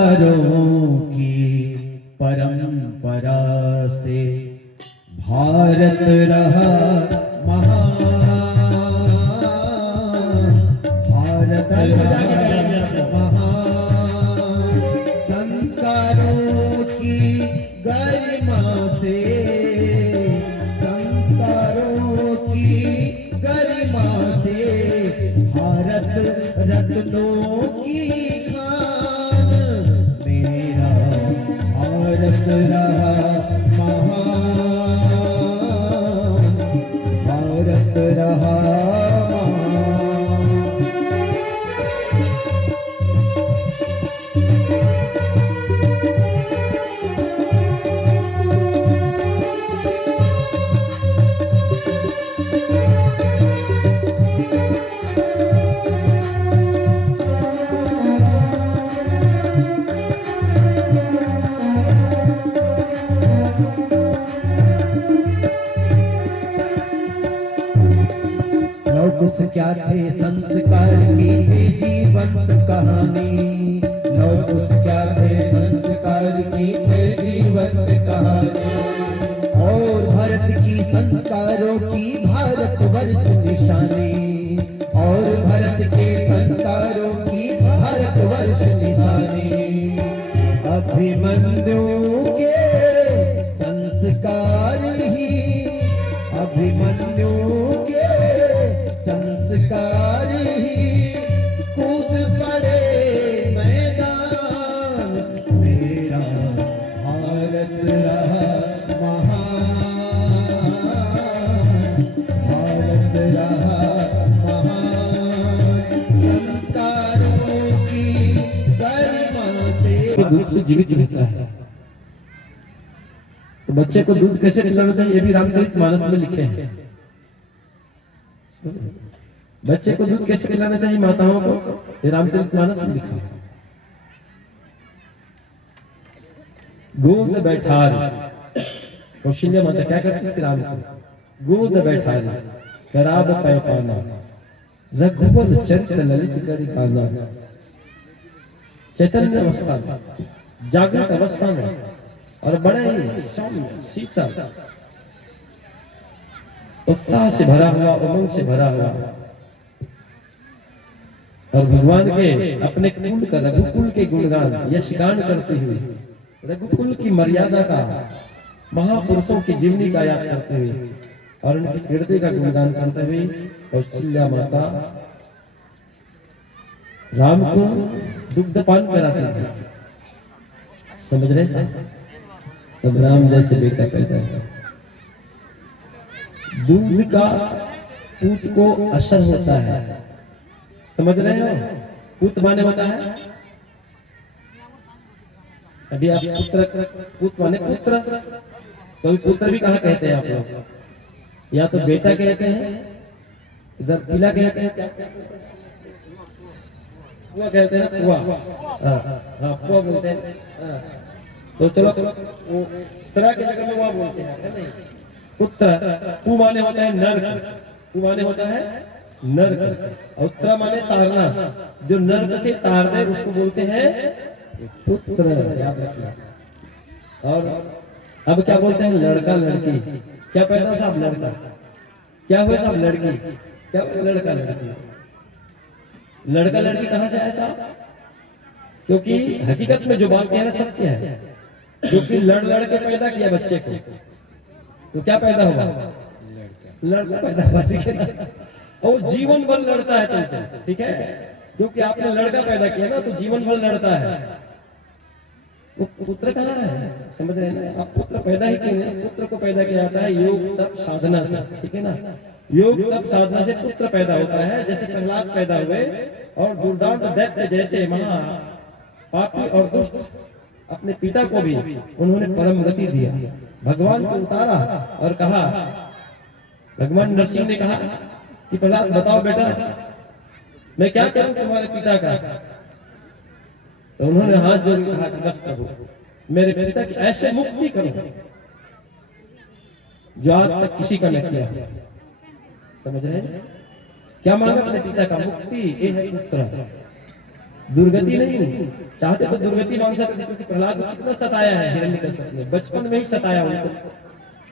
की परंपरा से भारत रहा महान, भारत रहा महान। संस्कारों की गरिमा से, संस्कारों की गरिमा से भारत रत्नों की खान। मेरा भारत रहा महान, भारत रहा महान। कुछ क्या थे संस्कार की थी जीवंत कहानी, लौ कुछ क्या थे संस्कार की थे जीवंत कहानी। और भारत की संस्कारों की भारतवर्ष निशानी, और भारत के संस्कारों की भारतवर्ष निशानी। अभिमन्यु के संस्कार ही, अभिमन्यु के संस्कार ही कूद पड़े मैदान। मेरा भारत रहा महान, भारत रहा महान। संस्कारों की गरिमा से दूध से जीवित रहता है। तो बच्चे को दूध कैसे पिलाना चाहिए ये भी रामचरितमानस में लिखे हैं। बच्चे को दूध कैसे पिलाना चाहिए माताओं को, ये रामचरितमानस में लिखा है। गोद बैठार, कौशल्या माता क्या करती थी राम को? गोद बैठार कराब पैपाना, रघुवर चरित्र ललित करि गाना। चैतन्य अवस्था में, जागृत अवस्था में, और बड़े ही सौम्य शीतल उत्साह से भरा हुआ, उमंग से भरा हुआ, और भगवान के अपने कुल का, रघुकुल के गुणगान यशगान करते हुए, रघुकुल की मर्यादा का, महापुरुषों की जीवनी का याद करते हुए और उनकी कीर्ति का गुणगान करते हुए कौशल्या माता राम को दुग्धपान कराती थी। समझ रहे हैं? तब राम जैसे बेटा पैदा हुआ। दूध का पूत को असर होता है, समझ रहे हो? पूत माने होता है, अभी आप पुत्र, पूत माने पुत्र, कभी पुत्र भी कहाँ कहते हैं आप लोग? या तो बेटा कहते हैं, इधर पिला कहते हैं, पुआ कहते हैं ना, पुआ, हाँ पुआ बोलते हैं। तो चलो पुत्रा की जगह में वह बोलते हैं, नहीं पुत्र। पु माने होता है नर्क, पु माने होता है नर्क, और उत्तरा माने तारना, जो नर्क से तार दे उसको बोलते हैं पुत्र, याद रखना। और अब क्या बोलते हैं? लड़का लड़की। क्या पैदा साहब? लड़का। क्या हुआ साहब? लड़की। क्या हुआ? लड़का लड़की। लड़का लड़की कहां से आया साहब? क्योंकि हकीकत में जो बात कह रहा सत्य है, क्योंकि लड़ लड़ के पैदा किया बच्चे को, तो क्या पैदा हुआ? लड़का पैदा हुआ। और जीवन भर लड़ता है तुमसे, ठीक है? क्योंकि आपने लड़का पैदा किया ना, तो जीवन भर लड़ता है। वो पुत्र कहाँ है? समझ रहे हैं ना? आप पुत्र पैदा ही किए, पुत्र को पैदा किया जाता है योग तप साधना से, ठीक है ना? योग तप साधना से पुत्र पैदा होता है। जैसे प्रहलाद पैदा हुए और दुर्दांत दैत्य जैसे महा पापी और दुष्ट अपने पिता को भी उन्होंने परम गति दिया, भगवान को उतारा और कहा, भगवान नरसिंह ने कहा कि प्रहलाद बताओ बेटा मैं क्या करूं तुम्हारे पिता का? तो उन्होंने हाथ जोड़ के कहा कि बस प्रभु मेरे पिता की ऐसे मुक्ति करो जो आज तक किसी का न किया। समझ रहे हैं? क्या मांगा अपने पिता का? मुक्ति। ये है पुत्र। दुर्गति नहीं चाहते तो दुर्गति मान सकते, क्योंकि प्रहलाद को कितना सताया है हिरण्यकश्यप ने, बचपन में ही सताया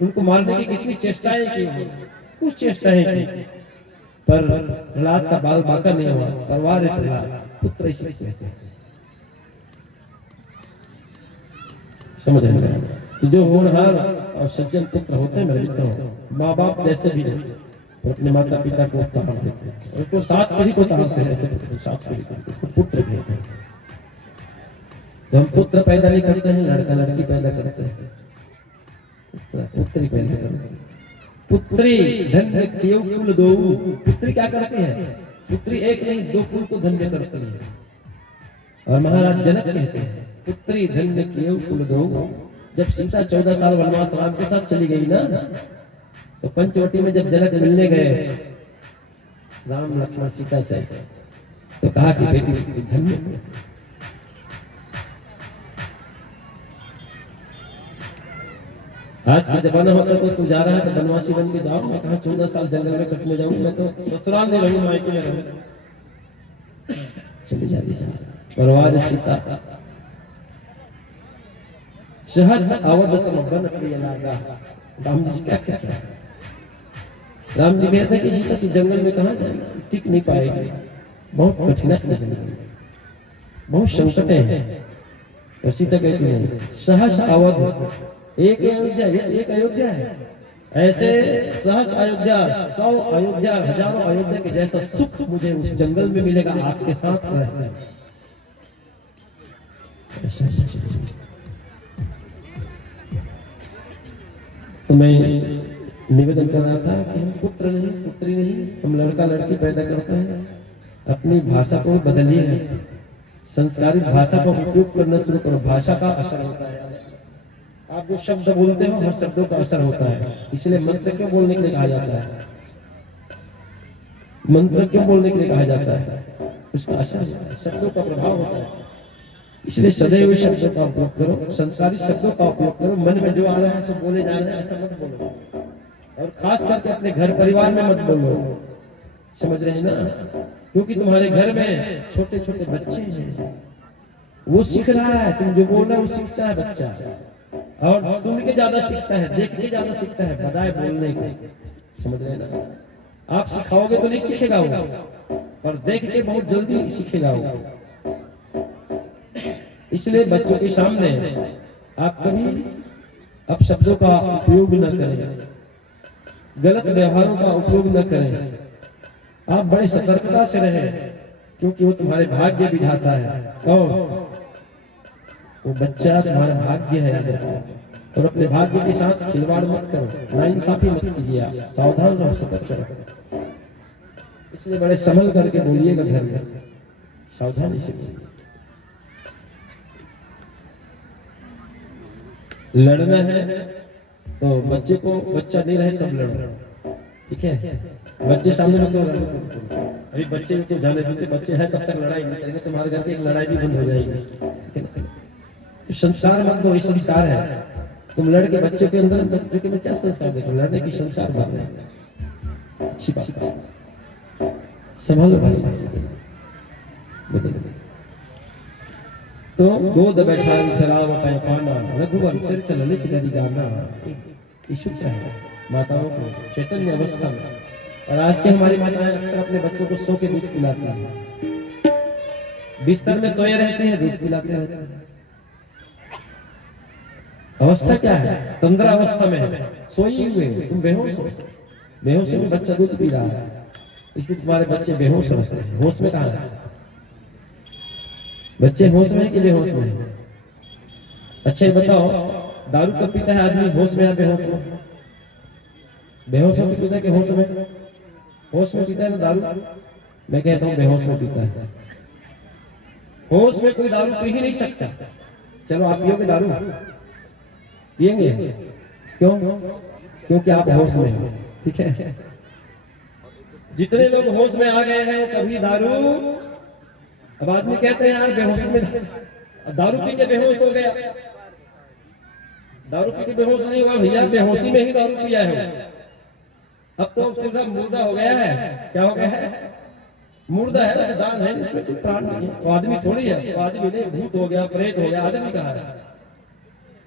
उनको मारने की कितनी चेष्टाएं की, कुछ चेष्टाएं की, पर प्रहलाद का बाल बांका नहीं हुआ। परवार है प्रहलाद, पुत्र इसे कहते हैं। समझ रहे हैं? तो जो होनहार और सज्जन पुत्र होते हैं मेरे मित्रों, माँ बाप जैसे भी वो अपने माता पिता को ताड़ देते हैं, उनको 7 पीढ़ी को ताड़ते हैं, ऐसे पुत्र 7 पीढ़ी को, उसको पुत्र कहते हैं। तो हम पुत्र पैदा नहीं करते हैं, लड़का लड़की पैदा करते हैं, पुत्री पैदा करते हैं। पुत्री धन्य कियो कुल दो, पुत्री क्या करती है? पुत्री एक नहीं 2 कुल को धन्य करती है। और महाराज जनक कहते हैं पुत्री धन्य कियो कुल दो। जब सीता 14 साल वनवास राम के साथ चली गई ना, तो पंचवटी में जब जनक मिलने गए राम लक्ष्मण सीता से, तो कहा कि बेटी धन्य हो। आज का जमाना होता तो तू जा रहा है तो बनवासी बन के जाओ, मैं कहा 14 साल जंगल में कटने जाऊं, मैं तो ससुराल नहीं रहूं, मायके में रहूं। चली जाती परवार सीता सहज अवध समबन प्रिय लागा। राम जी क्या कहते हैं? राम जी कहते हैं कि सीता तू जंगल में कहां जाएगी, टिक नहीं पाएगी, बहुत कठिनाई है जंगल में, बहुत संकटें हैं। तो सीता कहती है सहज अवध, एक अयोध्या, एक अयोध्या है, ऐसे सहस अयोध्या, 100 अयोध्या, हजारों अयोध्या के जैसा सुख मुझे उस जंगल में मिलेगा आपके साथ रहकर। तो मैं निवेदन कर रहा था कि हम पुत्र नहीं पुत्री नहीं, हम लड़का लड़की पैदा करते हैं, अपनी भाषा को बदलिए, संस्कारित भाषा का उपयोग करना शुरू करो। भाषा का असर होता है, आप जो शब्द बोलते हो हर शब्दों का असर होता है। इसलिए मंत्र क्यों बोलने के लिए कहा जाता है? मंत्र क्यों बोलने के लिए कहा जाता है? उसका असर शब्दों का प्रभाव होता है। इसलिए सदैव शब्दों का उपयोग करो, संस्कारित शब्दों का उपयोग करो। मन में जो आ रहा है सब बोले जा रहे हैं ऐसा मत बोलो, और खास करके अपने घर परिवार में मत बोलो। समझ रहे हैं ना? क्योंकि तुम्हारे घर में छोटे छोटे बच्चे हैं, वो सीख रहा है, तुम जो बोल रहे हो वो सीखता है बच्चा, और सुन के ज्यादा सीखता है, देख के ज्यादा सीखता है बजाय बोलने के। समझ रहे हैं ना? आप सिखाओगे तो नहीं सीखेगा वो, पर देख के बहुत जल्दी सीखेगा वो। इसलिए बच्चों के सामने आप कभी अपशब्दों का उपयोग न करें, गलत व्यवहारों का उपयोग न करें। आप बड़े सतर्कता से रहें, क्योंकि वो तुम्हारे भाग्य विधाता है। कौन? वो बच्चा तुम्हारा भाग्य है। और अपने भाग्य के साथ खिलवाड़ मत करो, नाइंसाफी मत कीजिए, आप सावधान रहो, सतर्क रहो। इसलिए बड़े संभल करके बोलिएगा घर में, सावधानी से बोलिए। लड़ना है तो बच्चे को, बच्चा नहीं रहे तब लड़ो, ठीक है? बच्चे सामने मत लड़ो। अभी बच्चे को जाने देते, बच्चे हैं तब तक लड़ाई नहीं करेंगे, तुम्हारे घर की एक लड़ाई भी बंद हो जाएगी, ठीक है ना? संस्कार मत दो, ये संस्कार है। तुम लड़के बच्चे के अंदर बच्चे में क्या संस्कार देखो? लड़ने की संस्कार बात है, अच्छी बात है। संभालो भाई। तो गोद बैठाई धराव पै पाना, रघुवर चरित ललित गति गाना। ये सूत्र है माताओं को चैतन्य अवस्था में। और आज के हमारी माताएं अक्सर अपने बच्चों को सो के दूध पिलाती हैं, बिस्तर में सोए रहते हैं, दूध पिलाते रहते हैं। अवस्था क्या है? तंद्रा अवस्था में है, सोई हुए, तुम बेहोश हो, बेहोश में बच्चा दूध पी रहा है, इसलिए तुम्हारे बच्चे बेहोश रहते हैं। होश में कहाँ है बच्चे? होश में है कि बेहोश में? अच्छा ये बताओ, दारू कब पीता है आदमी? होश में या बेहोश में? बेहोश होकर पीता है कि होश में? होश में पीता है ना दारू? मैं कहता हूँ बेहोश में पीता है। होश में कोई दारू पी ही नहीं सकता। चलो आप पियोगे दारू? पिएंगे? क्यों? क्योंकि आप होश में हो, ठीक है? जितने लोग होश में आ गए हैं कभी दारू, अब आदमी कहते हैं यार बेहोश में, दारू पी के बेहोश हो गया। दारू पी के बेहोश नहीं हुआ भैया, बेहोशी में ही दारू पिया है। अब तो सीधा मुर्दा हो गया है। क्या हो गया है? मुर्दा है तो दान है, इसमें कोई प्राण नहीं है। वो आदमी थोड़ी है, वो आदमी नहीं, भूत हो गया, प्रेत हो गया, आदमी कहाँ है?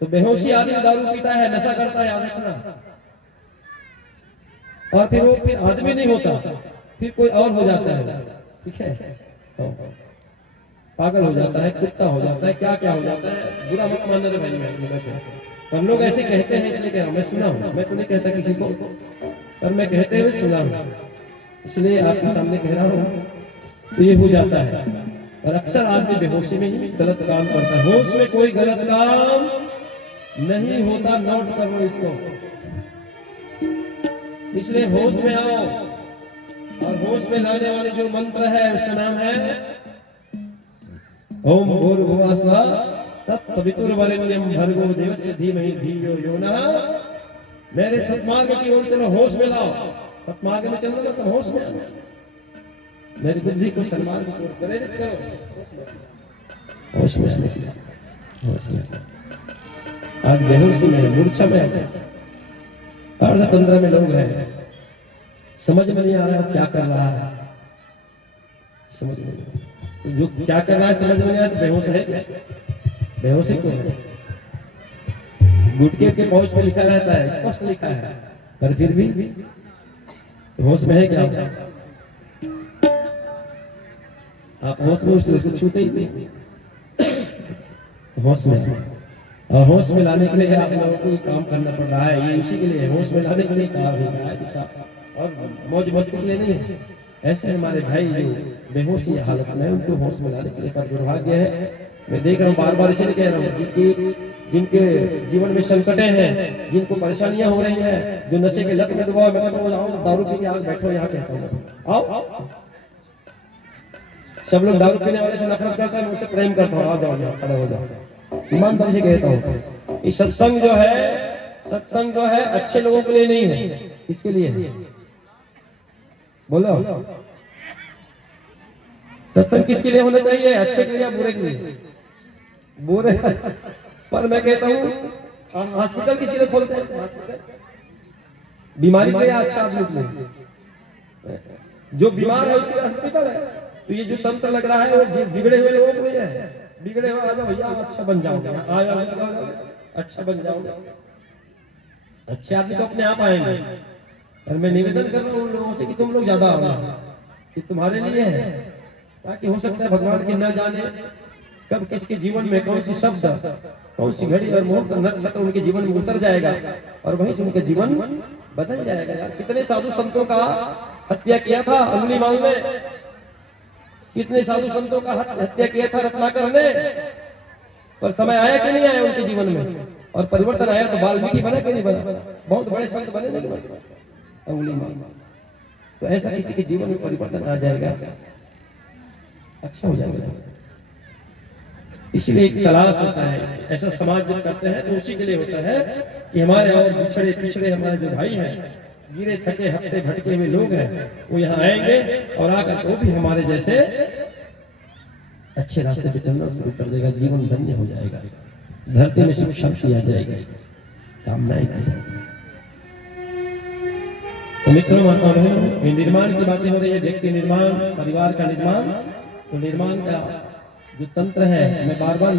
तो बेहोशी आदमी दारू पीता है, नशा करता है, याद रखना। और फिर वो फिर आदमी नहीं होता, फिर कोई और हो जाता है, ठीक है, पागल हो जाता है, कुत्ता हो जाता है, क्या क्या हो जाता है। बुरा मत मानना रे भाई, मैं हम लोग ऐसे कहते हैं इसलिए कह रहा हूं, मैं सुना हूं, मैं तो नहीं कहता किसी को, पर मैं कहते हुए सुना हूं, इसलिए आपके सामने कह रहा हूं। तो ये हो जाता है, और अक्सर आदमी बेहोशी में ही गलत काम करता है। होश में कोई गलत काम नहीं होता, नोट कर लो इसको। इसलिए होश में आओ, और होश में लाने वाले जो मंत्र है उसका नाम है ओम भूर्भुवः स्वः तत्सवितुर्वरेण्यं भर्गो देवस्य धीमहि धियो यो नः। मेरे सत्मार्ग की ओर चलो, होश में लाओ। सत्मार्ग में चलना तो होश में आओ, मेरी बुद्धि को सन्मार्ग की ओर प्रेरित करो। होश में आज बेहोशी में, मूर्छा में, ऐसे 15 में लोग हैं, समझ में नहीं आ रहा है क्या कर रहा है, समझ में नहीं, जो क्या कर रहा है समझ में नहीं आ रहा, बेहोश है। बेहोशी को गुटके के पहुंच पे लिखा रहता है, स्पष्ट लिखा है, पर फिर भी होश में है क्या? आप होश में उसको छूटे ही नहीं, होश में। और होश में लाने के लिए आप लोगों को काम करना पड़ रहा है, ये उसी के लिए होश में लाने के लिए कहा गया है, और मौज मस्ती के लिए नहीं है। ऐसे हमारे भाई जो बेहोशी हालत में है, उनको होश में लाने के लिए दुर्भाग्य है। मैं देख रहा हूँ, बार बार इसलिए कह रहा हूँ, जिनके जीवन में संकटें हैं, जिनको परेशानियां हो रही हैं, जो नशे के लत में डूबा है, मैं कहता हूँ आओ दारू पी के आओ, बैठो यहाँ, कहता हूँ आओ। सब लोग दारू पीने वाले से नफरत करते हैं, मुझसे प्रेम करता हूँ, आ जाओ यहाँ खड़े हो जाओ। ईमानदारी से कहता हूँ, ये सत्संग जो है अच्छे लोगों के लिए नहीं है। किसके लिए? बोलो, सत्संग किसके लिए होना चाहिए? अच्छे के लिए या बुरे के लिए? बुरे। पर मैं कहता हूँ हॉस्पिटल किसके लिए खोलते हैं? बीमारी के लिए, अच्छा आदमी के लिए। जो बीमार है उसके लिए हॉस्पिटल है। तो ये जो तंत्र लग रहा है वो बिगड़े हुए लोगों को नहीं है। बिगड़े हुए आ जाओ भैया, अच्छा बन जाओगे, आया अच्छा बन जाओगे। अच्छे आदमी तो अपने आप आएंगे, और मैं निवेदन कर रहा हूँ उन लोगों से कि तुम लोग ज्यादा आओ, कि तुम्हारे लिए है, ताकि हो सकता है भगवान की न जाने कब किसके जीवन में कौन सी शब्द, कौन सी घड़ी और मुहूर्त नक्षत्र उनके जीवन में उतर जाएगा, और वहीं से उनका जीवन बदल जाएगा। यार कितने साधु संतों का हत्या किया था अंगुलीमाल ने, कितने साधु संतों का हत्या किया था रत्नाकर ने, पर समय आया कि नहीं आया उनके जीवन में, और परिवर्तन आया तो वाल्मीकि बना कि नहीं बना? बहुत बड़े संत बने नहीं बने अंगुलीमाल। तो ऐसा किसी के जीवन में परिवर्तन आ जाएगा, अच्छा हो जाएगा। इसलिए एक तलाश होता है, ऐसा समाज जब करते हैं तो उसी के लिए होता है कि हमारे और पिछड़े पिछड़े हमारे जो भाई हैं, गिरे थके हफ्ते भटके हुए लोग हैं, वो यहाँ आएंगे और आकर वो भी हमारे जैसे अच्छे रास्ते पे चलना शुरू कर देगा, जीवन धन्य हो जाएगा, धरती में सुख शांति आ जाएगी, कामनाएं की जाएगी। तो मित्रों, माता बहनों, निर्माण की बातें हो रही है, व्यक्ति निर्माण, परिवार का निर्माण। तो निर्माण का जो तंत्र है, मैं बार बार